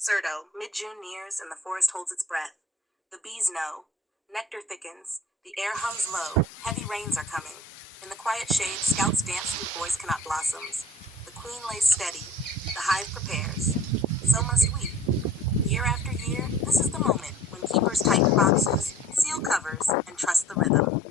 Cerdo, mid-June nears and the forest holds its breath. The bees know. Nectar thickens. The air hums low. Heavy rains are coming. In the quiet shade, scouts dance through bois canot blossoms. The queen lays steady. The hive prepares. So must we. Year after year, this is the moment when keepers tighten boxes, seal covers, and trust the rhythm.